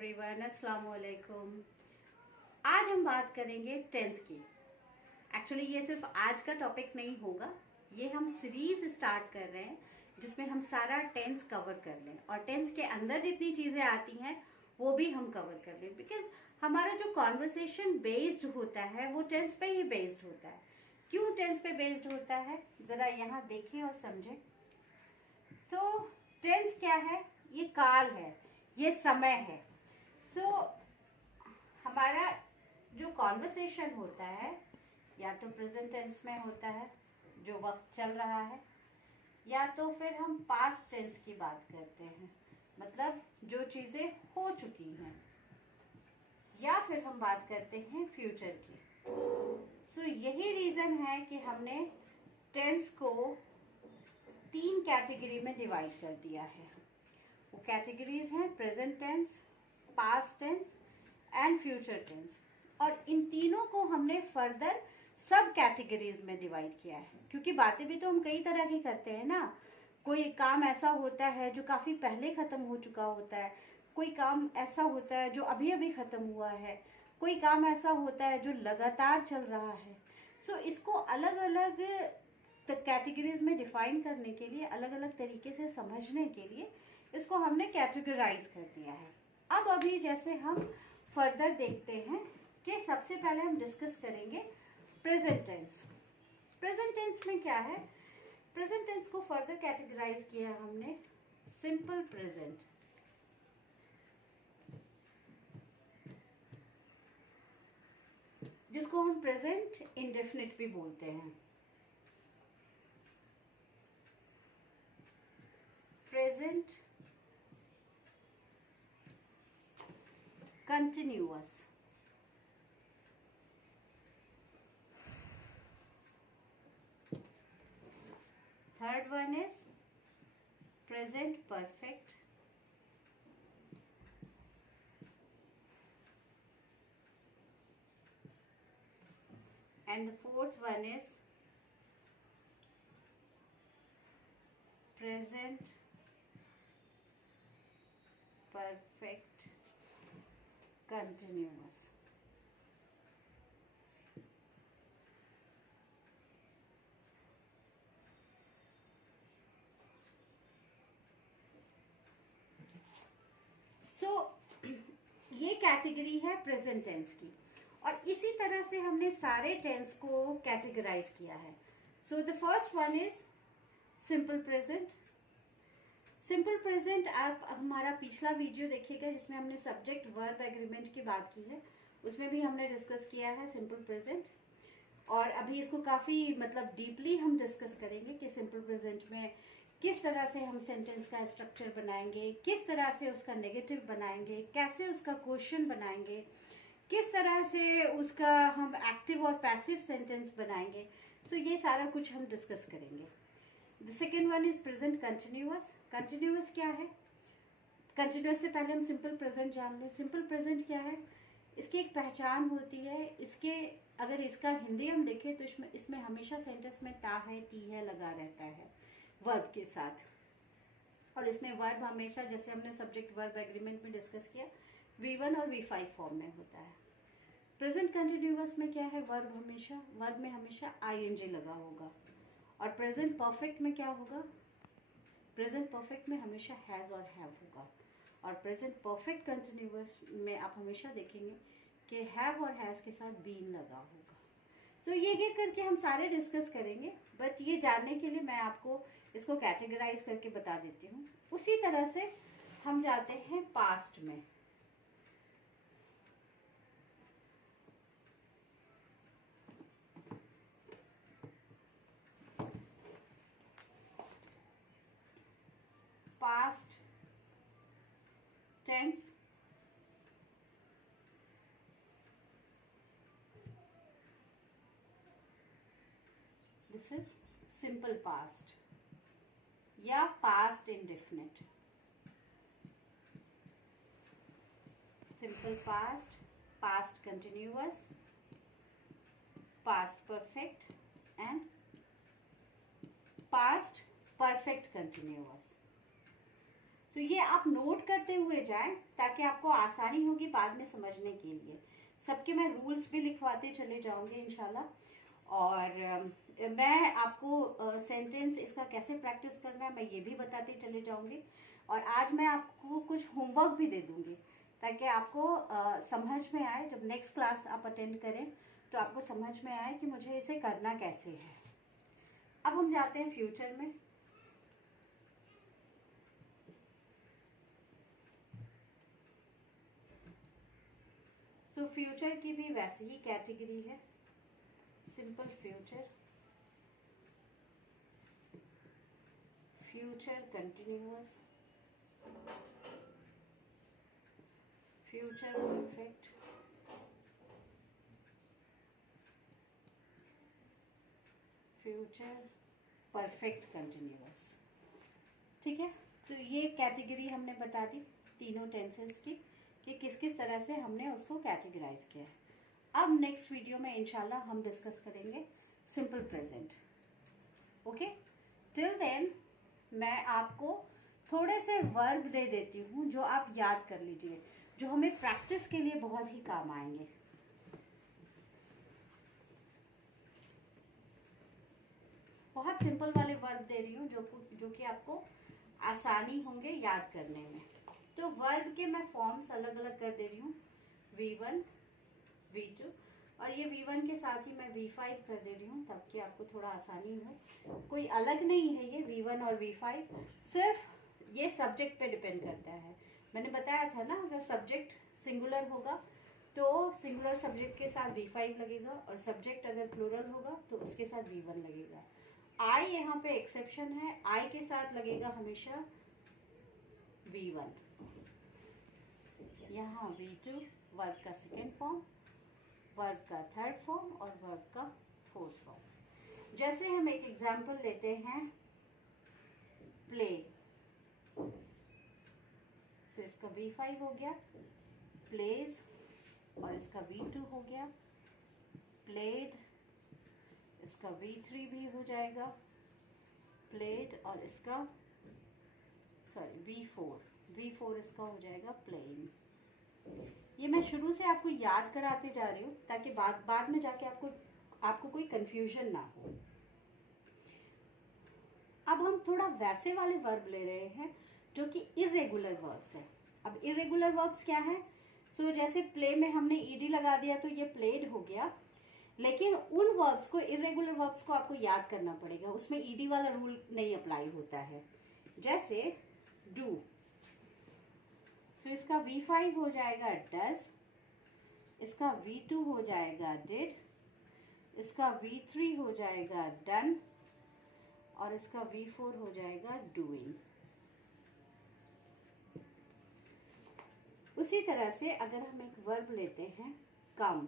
Everyone, अस्सलाम वालेकुम। आज हम बात करेंगे टेंस की। एक्चुअली ये सिर्फ आज का टॉपिक नहीं होगा, ये हम सीरीज स्टार्ट कर रहे हैं जिसमें हम सारा टेंस कवर कर लें और टेंस के अंदर जितनी चीज़ें आती हैं वो भी हम कवर कर लें, बिकॉज हमारा जो कॉन्वर्सेशन बेस्ड होता है वो टेंस पे ही बेस्ड होता है। क्यों टेंस पे बेस्ड होता है, ज़रा यहाँ देखें और समझें। सो टेंस क्या है? ये काल है, ये समय है। हमारा जो कॉन्वर्सेशन होता है या तो प्रेजेंट टेंस में होता है जो वक्त चल रहा है, या तो फिर हम पास्ट टेंस की बात करते हैं, मतलब जो चीज़ें हो चुकी हैं, या फिर हम बात करते हैं फ्यूचर की। यही रीज़न है कि हमने टेंस को 3 कैटेगरी में डिवाइड कर दिया है। वो कैटेगरीज हैं present tense, past tense and future tense, और इन तीनों को हमने फर्दर सब कैटेगरीज में डिवाइड किया है, क्योंकि बातें भी तो हम कई तरह की करते हैं ना। कोई काम ऐसा होता है जो काफ़ी पहले ख़त्म हो चुका होता है, कोई काम ऐसा होता है जो अभी अभी ख़त्म हुआ है, कोई काम ऐसा होता है जो लगातार चल रहा है। इसको अलग अलग कैटेगरीज में डिफाइन करने के लिए, अलग अलग तरीके से समझने के लिए इसको हमने कैटेगराइज कर दिया है। अब अभी जैसे हम फर्दर देखते हैं कि सबसे पहले हम डिस्कस करेंगे प्रेजेंट टेंस। प्रेजेंट टेंस में क्या है? प्रेजेंट टेंस को फर्दर कैटेगराइज किया हमने सिंपल प्रेजेंट, जिसको हम प्रेजेंट इंडेफिनिट भी बोलते हैं। Present continuous, third one is present perfect, and the fourth one is present perfect continuous। ये कैटेगरी है प्रेजेंट टेंस की, और इसी तरह से हमने सारे टेंस को कैटेगराइज किया है। The first one is simple present. Simple present आप हमारा पिछला वीडियो देखिएगा जिसमें हमने सब्जेक्ट वर्ब एग्रीमेंट की बात की है, उसमें भी हमने डिस्कस किया है सिंपल प्रेजेंट, और अभी इसको काफ़ी डीपली हम डिस्कस करेंगे कि सिंपल प्रेजेंट में किस तरह से हम सेंटेंस का स्ट्रक्चर बनाएंगे, किस तरह से उसका नेगेटिव बनाएंगे, कैसे उसका क्वेश्चन बनाएंगे, किस तरह से उसका हम एक्टिव और पैसिव सेंटेंस बनाएंगे। ये सारा कुछ हम डिस्कस करेंगे। The second one is present continuous. Continuous क्या है? कंटिन्यूअस से पहले हम सिंपल प्रेजेंट जान लें। सिंपल प्रेजेंट क्या है? इसकी एक पहचान होती है। इसके अगर इसका हिंदी हम देखें तो इसमें हमेशा सेंटेंस में ता है, ती है लगा रहता है वर्ब के साथ, और इसमें वर्ब हमेशा, जैसे हमने सब्जेक्ट वर्ब एग्रीमेंट में डिस्कस किया, V1 और V5 फॉर्म में होता है। प्रेजेंट कंटिन्यूअस में क्या है? वर्ब में हमेशा ING लगा होगा, और प्रेजेंट परफेक्ट में क्या होगा? प्रेजेंट परफेक्ट में हमेशा हैज़ और हैव होगा, और प्रेजेंट परफेक्ट कंटिन्यूअस में आप हमेशा देखेंगे कि हैव और हैज़ के साथ बीन लगा होगा। ये करके हम सारे डिस्कस करेंगे, बट ये जानने के लिए मैं आपको इसको कैटेगराइज करके बता देती हूँ। उसी तरह से हम जाते हैं पास्ट में। Past tense, this is simple past या past indefinite. Simple past, past continuous, past perfect and past perfect continuous. So ये आप नोट करते हुए जाएं ताकि आपको आसानी होगी बाद में समझने के लिए। सबके मैं रूल्स भी लिखवाते चले जाऊंगी इंशाल्लाह। और मैं आपको सेंटेंस इसका कैसे प्रैक्टिस करना है मैं ये भी बताते चले जाऊंगी। और आज मैं आपको कुछ होमवर्क भी दे दूंगी ताकि आपको समझ में आए। जब नेक्स्ट क्लास आप अटेंड करें तो आपको समझ में आए कि मुझे इसे करना कैसे है। अब हम जाते हैं फ्यूचर में। सो फ्यूचर की भी वैसे ही कैटेगरी है, simple future, future continuous, future perfect, future perfect continuous. ठीक है, तो ये कैटेगरी हमने बता दी तीनों टेंसेस की कि किस किस तरह से हमने उसको कैटेगराइज किया है। अब नेक्स्ट वीडियो में इंशाल्लाह हम डिस्कस करेंगे simple present. Okay, till then मैं आपको थोड़े से वर्ब दे देती हूँ जो आप याद कर लीजिए, जो हमें प्रैक्टिस के लिए बहुत ही काम आएंगे। बहुत सिंपल वाले वर्ब दे रही हूँ जो कि आपको आसानी होंगे याद करने में। तो वर्ब के मैं फॉर्म्स अलग अलग कर दे रही हूँ, V1, V2 और ये V1 के साथ ही मैं V5 कर दे रही हूँ ताकि आपको थोड़ा आसानी हो। कोई अलग नहीं है ये V1 और V5, सिर्फ ये सब्जेक्ट पे डिपेंड करता है। मैंने बताया था ना, अगर सब्जेक्ट सिंगुलर होगा तो सिंगुलर सब्जेक्ट के साथ V5 लगेगा और सब्जेक्ट अगर प्लूरल होगा तो उसके साथ V1 लगेगा। I यहाँ पे एक्सेप्शन है, I के साथ लगेगा हमेशा V1, यहाँ V2 वर्ब का सेकेंड फॉर्म, वर्ब का थर्ड फॉर्म और वर्ब का फोर्थ फॉर्म। जैसे हम एक एग्जाम्पल लेते हैं प्ले, सो इसका V5 हो गया प्लेज और इसका V2 हो गया प्लेड, इसका V3 भी हो जाएगा प्लेड और इसका V4 इसका हो जाएगा प्लेइंग। ये मैं शुरू से आपको याद कराते जा रही हूँ ताकि बाद में जाके आपको कोई कंफ्यूजन ना हो। अब हम थोड़ा वैसे वाले वर्ब ले रहे हैं जो कि इर्रेगुलर वर्ब्स है। अब इर्रेगुलर वर्ब्स क्या है? सो जैसे प्ले में हमने ईडी लगा दिया तो ये प्लेड हो गया, लेकिन उन वर्ब्स को, इर्रेगुलर वर्ब्स को आपको याद करना पड़ेगा, उसमें ईडी वाला रूल नहीं अप्लाई होता है। जैसे डू, सो इसका V5 हो जाएगा डज, इसका V2 हो जाएगा डिड, इसका V3 हो जाएगा डन और इसका V4 हो जाएगा डूइंग। उसी तरह से अगर हम एक वर्ब लेते हैं कम,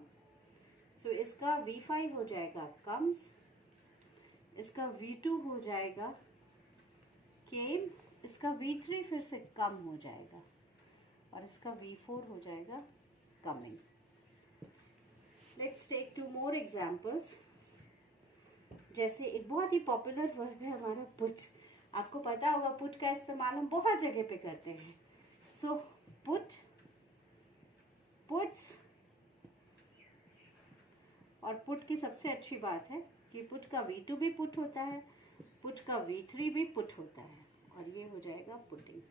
सो इसका V5 हो जाएगा कम्स, इसका V2 हो जाएगा केम, इसका V3 फिर से कम हो जाएगा और इसका V4 हो जाएगा coming. Let's take 2 more examples. जैसे एक बहुत ही पॉपुलर वर्ब है हमारा पुट। आपको पता होगा पुट का इस्तेमाल हम बहुत जगह पे करते हैं। सो पुट, पुट्स, और पुट की सबसे अच्छी बात है कि पुट का V2 भी पुट होता है, पुट का V3 भी पुट होता है और ये हो जाएगा पुटिंग।